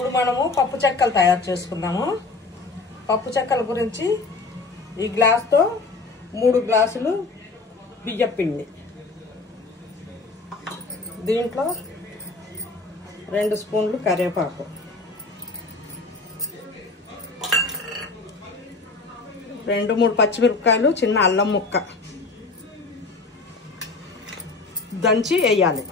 ఇప్పుడు మనము పప్పు చెక్కలు తయారు చేసుకున్నాము. పప్పు చెక్కల గురించి ఈ గ్లాస్తో 3 గ్లాసులు బియ్యం పిండి, దీంట్లో 2 స్పూన్లు కరివేపాకు, 2-3 పచ్చిమిరపకాయలు, చిన్న అల్లం ముక్క దంచి వేయాలి.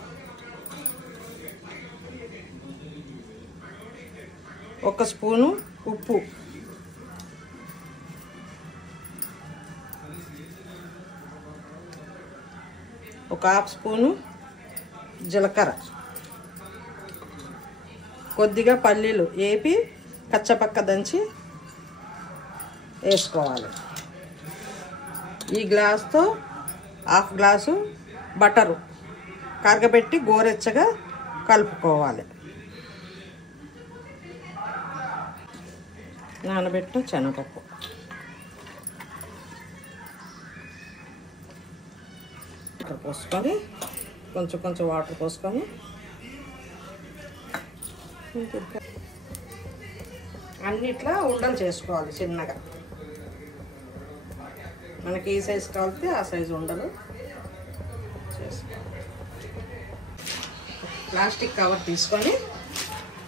1 స్పూను ఉప్పు, 1/2 స్పూను జీలకర్ర, కొద్దిగా పల్లీలు వేపి కచ్చపక్క దంచి వేసుకోవాలి. ఈ గ్లాస్తో 1/2 గ్లాసు బటరు కరగబెట్టి గోరెచ్చగా కలుపుకోవాలి. నానబెట్టిన శనగపప్పు, వాటర్ పోసుకొని కొంచెం వాటర్ పోసుకొని అన్నిట్లా ఉండలు చేసుకోవాలి. చిన్నగా మనకి ఏ సైజు కావాలితే ఆ సైజు ఉండలు చేసుకోవాలి. ప్లాస్టిక్ కవర్ తీసుకొని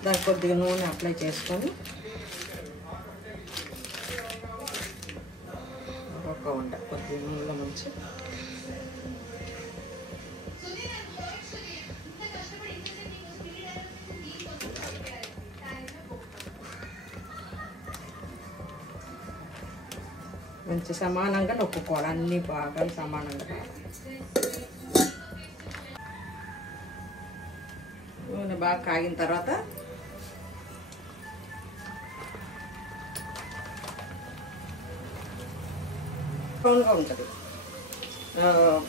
దానికి కొద్దిగా నూనె అప్లై చేసుకొని ఒక ఉండ కొద్దిగా నూనెలో ముంచి మంచి సమానంగా నొక్కుకోవాలి. అన్ని భాగాలు సమానంగా. నూనె బాగా కాగిన తర్వాత బ్రౌన్గా ఉంటుంది.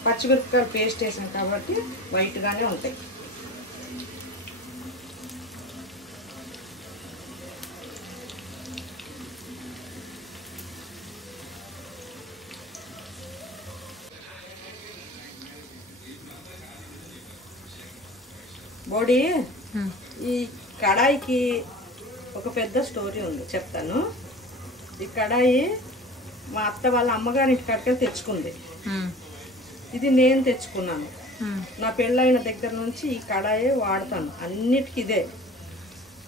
పచ్చిమిరపకాయలు పేస్ట్ వేసాం కాబట్టి వైట్గానే ఉంటాయి. బోడీ, ఈ కడాయికి ఒక పెద్ద స్టోరీ ఉంది, చెప్తాను. ఈ కడాయి మా అత్త వాళ్ళ అమ్మగారింటి కట్టెలు తెచ్చుకుంది. ఇది నేను తెచ్చుకున్నాను. నా పెళ్ళైన దగ్గర నుంచి ఈ కడాయి వాడతాను. అన్నిటికీ ఇదే.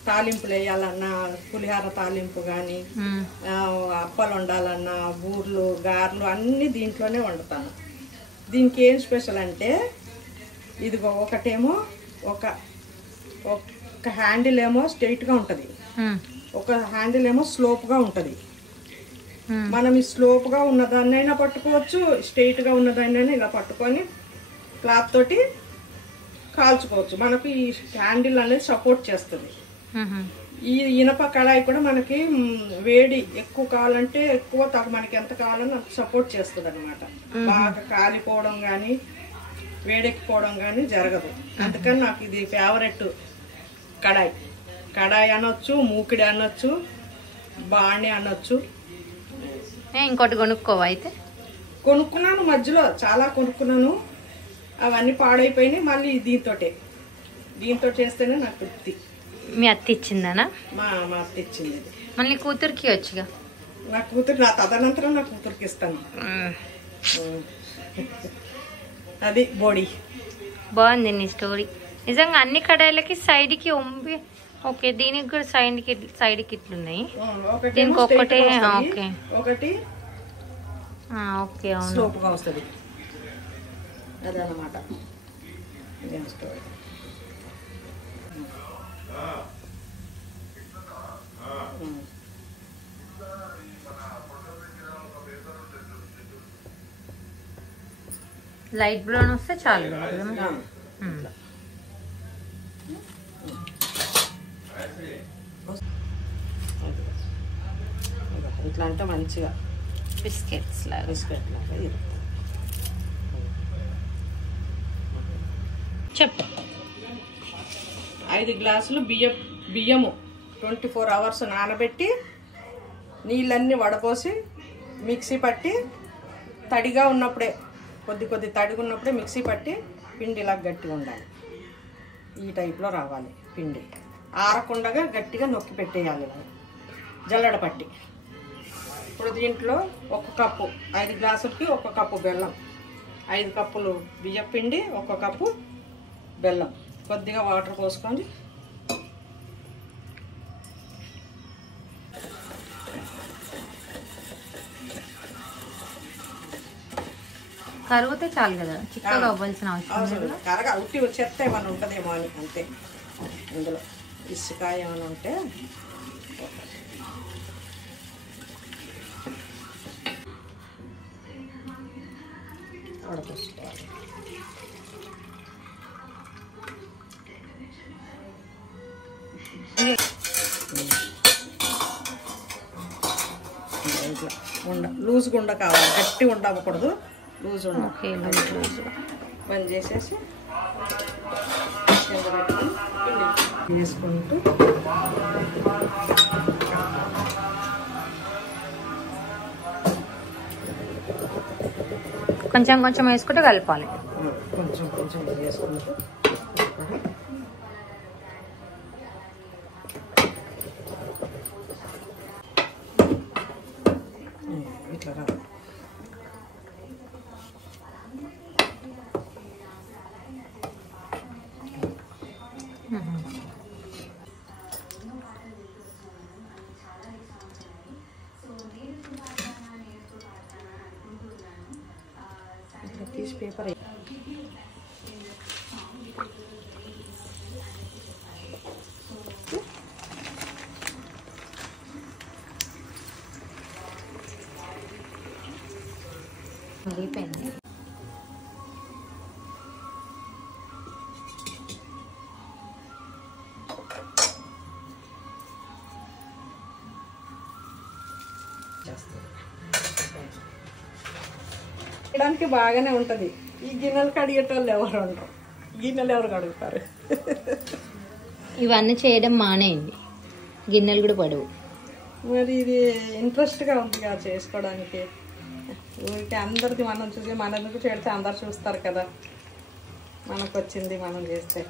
తాలింపులు వేయాలన్నా, పులిహార తాలింపు కానీ, అప్పలు వండాలన్నా, బూర్లు, గారెలు అన్నీ దీంట్లోనే వండుతాను. దీనికి ఏం స్పెషల్ అంటే, ఇదిగో ఒకటేమో ఒక హ్యాండిల్ ఏమో స్ట్రైట్గా ఉంటుంది, ఒక హ్యాండిల్ ఏమో స్లోప్గా ఉంటుంది. మనం ఈ స్లోప్గా ఉన్నదాన్నైనా పట్టుకోవచ్చు, స్ట్రైట్గా ఉన్నదాన్నైనా ఇలా పట్టుకొని క్లాత్ తోటి కాల్చుకోవచ్చు. మనకు ఈ హ్యాండిల్ అనేది సపోర్ట్ చేస్తుంది. ఈ ఇనప కడాయి కూడా మనకి వేడి ఎక్కువ కావాలంటే ఎక్కువ, మనకి ఎంత కావాలని అంత సపోర్ట్ చేస్తుంది అనమాట. బాగా కాలిపోవడం కానీ వేడెక్కిపోవడం కానీ జరగదు. అందుకని నాకు ఇది ఫేవరెట్ కడాయి. కడాయి అనొచ్చు, మూకిడి అనొచ్చు, బాణి అనొచ్చు. ఇంకోటి కొనుక్కోవా? అయితే కొనుక్కున్నాను, మధ్యలో చాలా కొనుక్కున్నాను. అవన్నీ పాడైపోయినాయి. మళ్ళీ దీంతో చేస్తేనే నాకు తృప్తి. మీ అత్త ఇచ్చిందనా? మా అత్త ఇచ్చింది. మళ్ళీ కూతురికి వచ్చుగా. నా కూతురు, నా తదనంతరం నా కూతురికి ఇస్తాను. అది బోడీ. బాగుంది నీ స్టోరీ. నిజంగా అన్ని కడాయిలకి సైడ్కి ఒంపి, ఓకే. దీనికి కూడా సైడ్కి ఇట్లున్నాయి. దీనికి ఒక్కటే. ఓకే ఒకటి ఓకే, అవును. స్లోప్గా వస్తుంది. అదనమాట. లైట్ బ్రౌన్ వస్తే చాలు. ఇట్లా అంటే మంచిగా బిస్కెట్ లాగా చెప్పు. 5 గ్లాసులు బియ్యము 24 అవర్స్ నానబెట్టి నీళ్ళన్నీ వడపోసి మిక్సీ పట్టి, తడిగా ఉన్నప్పుడే, కొద్ది తడిగా ఉన్నప్పుడే మిక్సీ పట్టి పిండి ఇలా గట్టిగా ఉండాలి. ఈ టైప్లో రావాలి పిండి. ఆరకుండా గట్టిగా నొక్కి పెట్టేయాలి జల్లెడ పట్టి. ఇప్పుడు దీంట్లో 1 కప్పు 5 గ్లాసులకి 1 కప్పు బెల్లం, 5 కప్పులు బియ్యం పిండి, 1 కప్పు బెల్లం, కొద్దిగా వాటర్ పోసుకొని కరిగితే చాలు కదా, చిక్కగా అవ్వాల్సిన అవసరం లేదు. కరగా ఉట్టి చెత్త ఏమైనా ఉంటుందేమో అని అంతే. ఇందులో ఇసుకాయ ఏమైనా ఉంటే ఉడకొసుకోవాలి. లూజ్గా ఉండ కావాలి, గట్టి ఉండకూడదు, లూజ్ ఉండ. బంద్ చేసేసి వేసుకుంటూ కొంచెం కొంచెం వేసుకుంటూ కలపాలి. కొంచెం కొంచెం వేసుకుంటూ ఇట్లా రావాలి. తీసి పేపర్ మరిగిపోయింది. చేయడానికి బాగానే ఉంటుంది. ఈ గిన్నెలు కడిగేటోళ్ళు ఎవరు ఉండరు, గిన్నెలు ఎవరు కడుగుతారు? ఇవన్నీ చేయడం మానేయండి, గిన్నెలు కూడా పడవు. మరి ఇది ఇంట్రెస్ట్గా ఉంది కదా చేసుకోవడానికి. ఊరికి అందరిది మనం చూసి మనకు చేస్తే అందరు చూస్తారు కదా, మనకు వచ్చింది మనం చేస్తే.